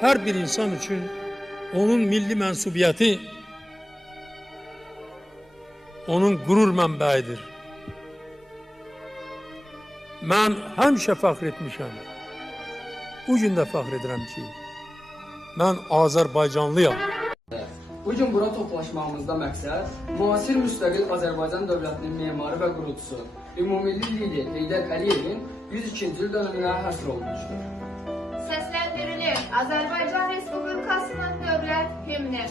her bir insan için onun milli mensubiyeti, onun gurur mənbəyidir. Mən həmişə fəxr etmişəm. Bu gün də fəxr edirəm ki, mən Azərbaycanlıyam. Bugün bura toplaşmamızda məqsəd müasir müstəqil Azərbaycan dövlətinin memarı və qurucusu ümumilli lider Heydər Əliyevin 102-ci il dönümünə həsr olunmuşdur. Səsləndirilir Azərbaycan Respublikasının dövlət himni.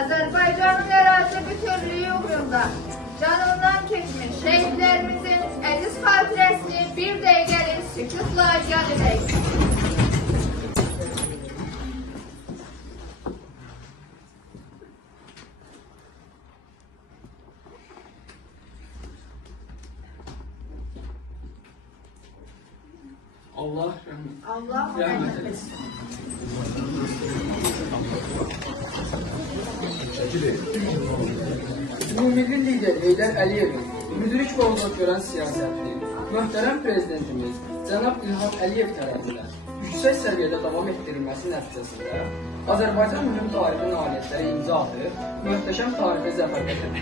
Azərbaycanın ərazi bütövlüyü uğrunda canından keçmiş şəhidlərimizin əziz xatirəsini bir dəqiqəlik sükutla yad edək. Allah rəhmət etsin. Ümumilli lider Heydər Əliyevin müdrik və uzaq görən siyasətini möhtərəm prezidentimiz cənab İlham Əliyev tərəfindən yüksək səviyyədə davam etdirilməsi nəticəsində Azərbaycan mühüm tarixi nailiyyətləri imza atıb, möhtəşəm tarixi zəfər gətirdi.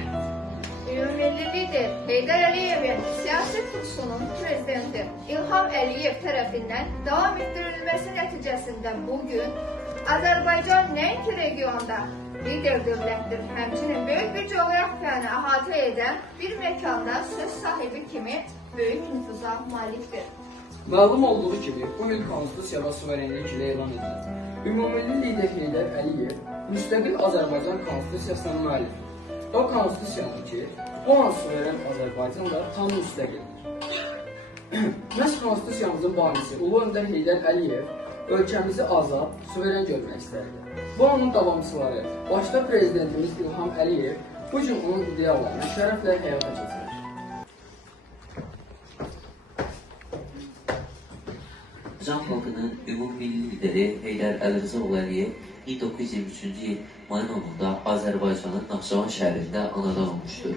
Ümumilli lider Heydər Əliyevin siyasi kursunun prezidenti İlham Əliyev tərəfindən davam etdirilməsi nəticəsində bugün Azərbaycan nəinki regionda lider dövlətdir, həmçinin böyük bir coğrafiyanı əhatə edən bir məkanda söz sahibi kimi böyük nüfuza malikdir. Məlum olduğu kimi, bu il konstitusiyada suverenlik ilə elan edilir. Ümumilli lider Heydər Əliyev müstəqil Azərbaycan konstitusiyasına müəllifdir. O konstitusiyanın ki, bu an suveren Azərbaycanla tam müstəqildir. Məhz konstitusiyamızın banisi Ulu Öndər Heydər Əliyev ölkəmizi azad, suveren görmək istərdi. Bu anın davamçıları, başda prezidentimiz İlham Əliyev bu gün onun ideallarını şərəflə həyata keçirir. Azərbaycan xalqının ümumilli lideri Heydər Əlirzaoğlu Əliyev 1923-cü il mayın 10-da Azərbaycanın Naxçıvan şəhərində anadan olmuşdur.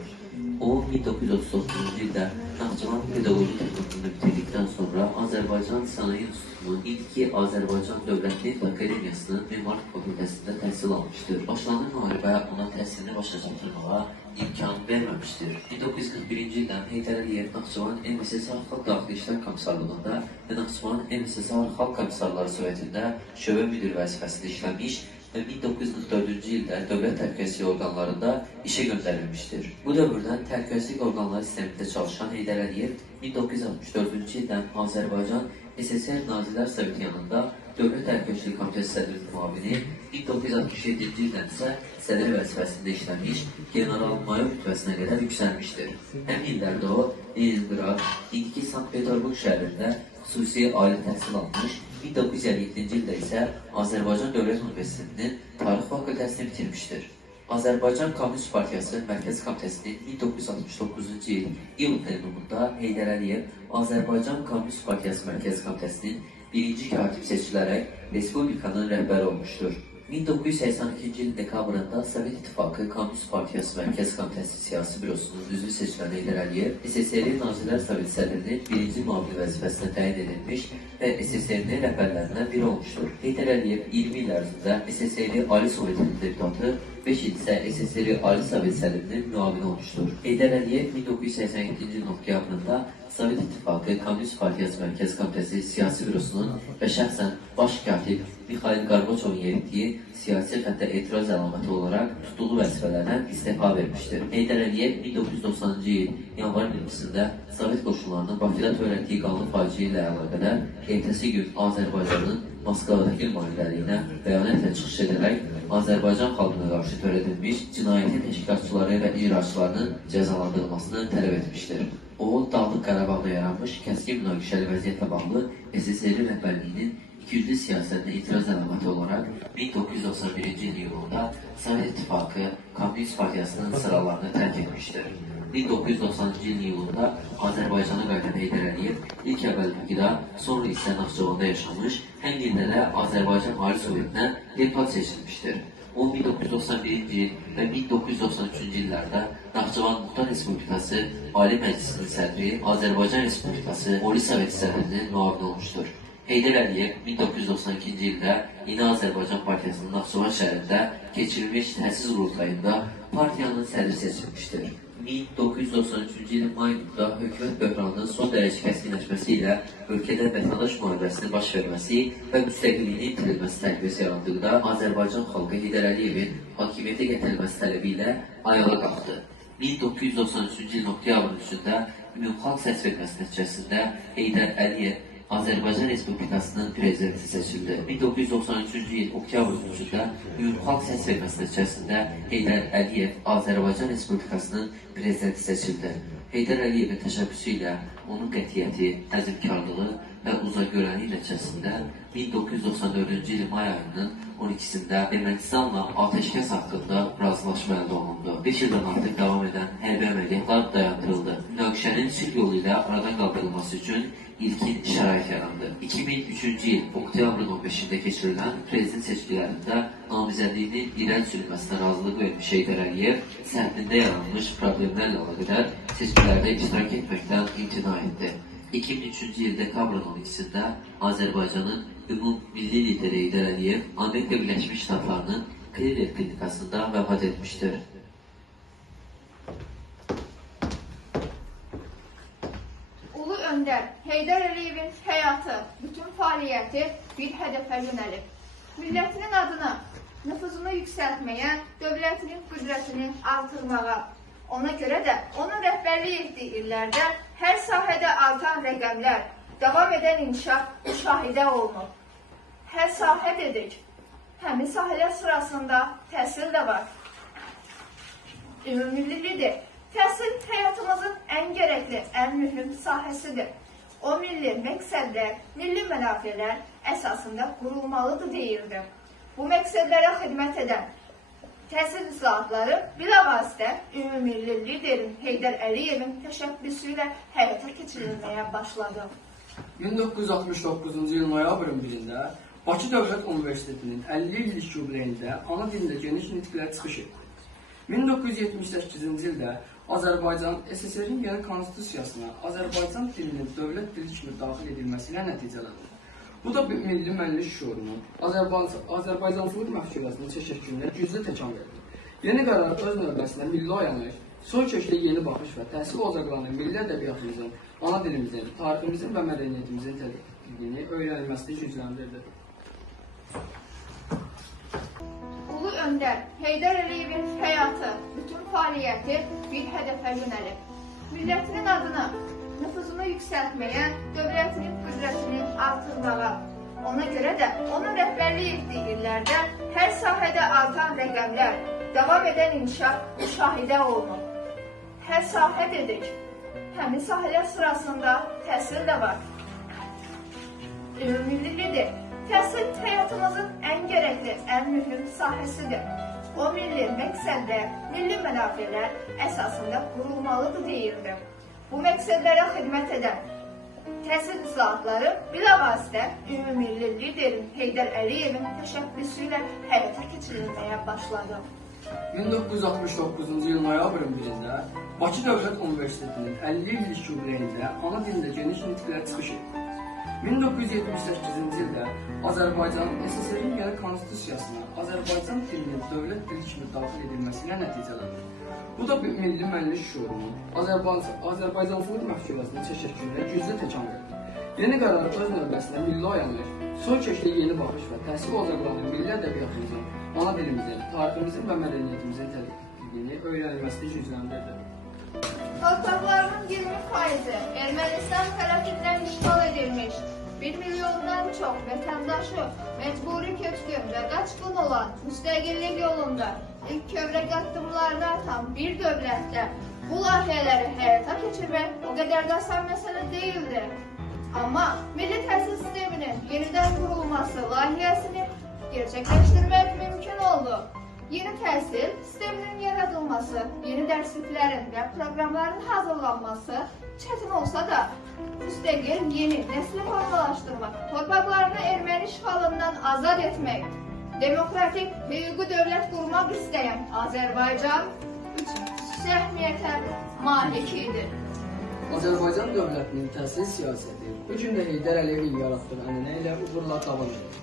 O, 1939-cu ildə Naxçıvan pedaqoji texnikumunu bitirdikdən sonra Azərbaycan Sənaye İnstitutunun ilki Azərbaycan Dövlət Neft Akademiyasının Memarlıq Fakültəsində təhsil almışdır. Başlanan müharibə ona təhsilini başa çatdırmağa imkan verməmişdir. 1941-ci ildən Heydər Əliyev Naxçıvan MSSR Xalq Daxili İşlər Komissarlığında və Naxçıvan MSSR Xalq Komissarları Sovetində şöbə müdiri vəzifəsində işləmiş və 1944-cü ildə dövlət təhlükəsizlik orqanlarında işə göndərilmişdir. Bu dövrdən təhlükəsizlik orqanları sistemində çalışan Heydər Əliyev 1964-cü ildən Azərbaycan SSR Nazirlər Soveti yanında Dövlət Təhlükəsizlik Komitəsi sədrinin müavini, 1967-ci ildən isə sədr vəzifəsində işləmiş, general-mayor rütbəsinə qədər yüksəlmişdir. Həmin illərdə o, Leningrad, indiki Sankt-Peterburg şəhərində xüsusi ali təhsil almış, 1957-ci ildə isə Azərbaycan Dövlət Universitetinin Tarix Fakültəsini bitirmişdir. Azərbaycan Kommunist Partiyası Mərkəz Komitəsinin 1969-cu il iyul plenumunda Heydər Əliyev Azərbaycan Kommunist Partiyası Mərkəz Komitəsinin birinci katib seçilərək Respublikanın rəhbəri olmuşdur. 1982-ci il dekabrında Sovet İttifaqı Kommunist Partiyası Mərkəz Komitəsi Siyasi Bürosunun üzvü seçilən Heydər Əliyev SSR Nazirlər Soveti sədrinin birinci müavini vəzifəsinə təyin edilmiş və SSR-nin rəhbərlərindən biri olmuşdur. Heydər Əliyev 20 il ərzində SSR Ali Sovetinin deputatı, 5 il isə SSR Ali Sovet sədrinin müavini olmuşdur. Heydər Əliyev 1987-ci ilin oktyabrında Sovet İttifaqı Kommunist Partiyası Mərkəz Komitəsi Siyasi Bürosunun və şəxsən baş katib Mikhail Qarbaçovun yeritdiyi siyasi xəttə etiraz əlaməti olaraq tutduğu vəzifələrdən istefa vermişdir. Heydər Əliyev 1990-cı il yanvar 20-sində Sovet qoşunlarının Bakıda törətdiyi qanlı faciə ilə əlaqədar ertəsi gün Azərbaycanın Moskvadakı nümayəndəliyinə bəyanətlə çıxış edərək Azərbaycan xalqına qarşı törədilmiş cinayətin təşkilatçıları və icraçılarının cəzalandırılmasını tələb etmişdir. O, Dağlıq Qarabağda yaranmış kəskin münaqişəli vəziyyətlə bağlı SSR rəhbərliyinin 200-lü siyasətinə etiraz əlaməti olaraq 1991-ci il iyulunda Sovet İttifaqı Kommunist Partiyasının sıralarını tərk etmişdir. 1990-cı il iyulunda Azərbaycana qayıdan Heydər Əliyev ilk əvvəl Bakıda, sonra isə Naxçıvanda yaşamış, həmin ildə də Azərbaycan Ali Sovetinə deputat seçilmişdir. O, 1991-ci il və 1993-cü illərdə Naxçıvan Muxtar Respublikası Ali Məclisinin sədri, Azərbaycan Respublikası Oli Soveti sədrinin müavini olmuşdur. Heydər Əliyev 1992-ci ildə yeni Azərbaycan Partiyasının Naxçıvan şəhərində keçirilmiş təhsil qurultayında partiyanın sədri seçilmişdir. 1993-cü ilin mayında hökumət böhranının son dərəcə kəskinləşməsi ilə ölkədə vətəndaş müharibəsinin baş verməsi və müstəqilliyinin itirilməsi təhlükəsi yarandıqda Azərbaycan xalqı Heydər Əliyevin hakimiyyətə gətirilməsi tələbi ilə ayağa qalxdı. 1993-cü ilin oktyabrın 3-də ümumxalq səsverməsi nəticəsində Heydər Əliyev Azərbaycan Respublikasının prezidenti seçildi. 1993-cü il oktyabrın 3-də ümumxalq səsverməsi nəticəsində Heydər Əliyev Azərbaycan Respublikasının prezidenti seçildi. Heydər Əliyevin təşəbbüsü ilə onun qətiyyəti, əzmkarlığı və uzaqgörənliyi nəticəsində 1994-cü il may ayının 12-sində Ermənistanla atəşkəs haqqında razılaşma əldə olundu. 5 ildən artıq davam edən hərbi əməliyyatlar dayandırıldı. Münaqişənin sülh yolu ilə aradan qaldırılması üçün ilkin şərait yarandı. 2003-cü il oktyabrın 15-də keçirilən prezident seçkilərində namizədliyinin irəli sürülməsinə razılıq vermiş Heydər Əliyev sərhədində yaranmış problemlərlə əlaqədar seçkilərdə iştirak etməkdən imtina etdi. 2003-cü il dekabrın 12-sində Azərbaycanın ümumilli lideri Heydər Əliyev Amerika Birləşmiş Ştatlarının Cleveland klinikasında vəfat etmişdir. Ulu öndər Heydər Əliyevin həyatı, bütün fəaliyyəti bir hədəfə yönəlib. Millətinin adını, nüfuzunu yüksəltməyə, dövlətinin qüdrətini artırmağa. Ona görə də onun rəhbərlik etdiyi illərdə hər sahədə artan rəqəmlər, davam edən inkişaf müşahidə olunur. Hər sahə dedik, həmin sahələr sırasında təhsil də var. Ümumillidir. Təhsil həyatımızın ən gərəkli, ən mühüm sahəsidir. O milli məqsədlər, milli mənafelər əsasında qurulmalıdır deyirdi. Bu məqsədlərə xidmət edən təhsil islahatları bilavasitə ümumilli liderin Heydər Əliyevin təşəbbüsü ilə həyata keçirilməyə başladı. 1969-cu il noyabrın 1-də Bakı Dövlət Universitetinin 50 illik yubileyində ana dilində geniş nitqlər çıxış etdi. 1978-ci ildə Azərbaycan SSR-in yeni konstitusiyasına Azərbaycan dilinin dövlət dili kimi daxil edilməsi ilə nəticələndi. Bu da milli mənlik şüurunu, Azərbaycançılıq məfkurəsinin təşəkkülünə güclü təkan verdi. Yeni qərar öz növbəsində milli oyanış, son köklü yeni baxış və təhsil ocaqlarının milli ədəbiyyatımızın, ana dilimizin, tariximizin və mədəniyyətimizin tədqiqini öyrənilməsini gücləndirdi. Ulu Öndər Heydər Əliyevin həyatı, bütün fəaliyyəti bir hədəfə yönəlib. Millətinin adını, nüfuzunu yüksəltməyə, dövlətinin qüdrətini artırmağa. Ona görə də onun rəhbərlik etdiyi illərdə hər sahədə artan rəqəmlər, davam edən inkişaf müşahidə olunur. Hər sahə dedik, həmin sahələr sırasında təhsil də var. Ümummillidir. Təhsil həyatımızın ən gərəkli, ən mühüm sahəsidir. O milli məqsədlər, milli mənafelər əsasında qurulmalıdır deyildi. Bu məqsədlərə xidmət edən təhsil islahatları bilavasitə ümummilli liderin Heydər Əliyevin təşəbbüsü ilə həyata keçirilməyə başladı. 1969-cu il noyabrın 1-də Bakı Dövlət Universitetinin 50 illik yubileyində ana dilində geniş nitqlər çıxış etdi. 1978-ci ildə Azərbaycanın SSR-in yeni konstitusiyasına Azərbaycan dilinin dövlət dili kimi daxil edilməsi ilə nəticələndi. Bu da milli mənlik şuurunun Azərbaycancılıq məhsullarının təşəkkülünə güclü təkan verdi. Yeni qərar öz növbəsində milli oyanır, son köklü yeni baxış və təhsil ocaqlarının milli ədəbiyyatımızın, ana dilimizin, tariximizin və mədəniyyətimizin tədqiqini öyrənilməsini gücləndirdi. Torpaqlarının 20%-i Ermənistan tərəfindən işğal edilmiş, 1 milyondan çox vətəndaşı məcburi köçkün və qaçqın olan müstəqillik yolunda ilk kövrək addımlarını atan bir dövlətdə bu layihələri həyata keçirmək o qədər də asan məsələ deyildir. Amma milli təhsil sisteminin yenidən qurulması layihəsini gerçəkləşdirmək mümkün oldu. Yeni təhsil sisteminin yaradılması, yeni dərsliklərin və proqramların hazırlanması çətin olsa da, müstəqil yeni nəsli formalaşdırmaq, torpaqlarını erməni işğalından azad etmək, demokratik hüquqi dövlət qurmaq istəyən Azərbaycan xüsusi əhəmiyyətə malik idi. Azərbaycan dövlətinin təhsil siyasəti bu gün də Heydər Əliyevin yaratdığı ənənə ilə uğurla davam edir.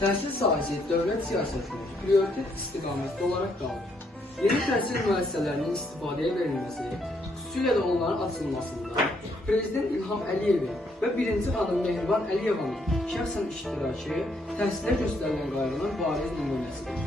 Təhsil sahəsi dövlət siyasətinin prioritet istiqaməti olaraq qalır. Yeni təhsil müəssisələrinin istifadəyə verilməsi, xüsusilə də onların açılmasında Prezident İlham Əliyevin və birinci xanım Mehriban Əliyevanın şəxsən iştirakı təhsilə göstərilən qayğının bariz nümunəsidir.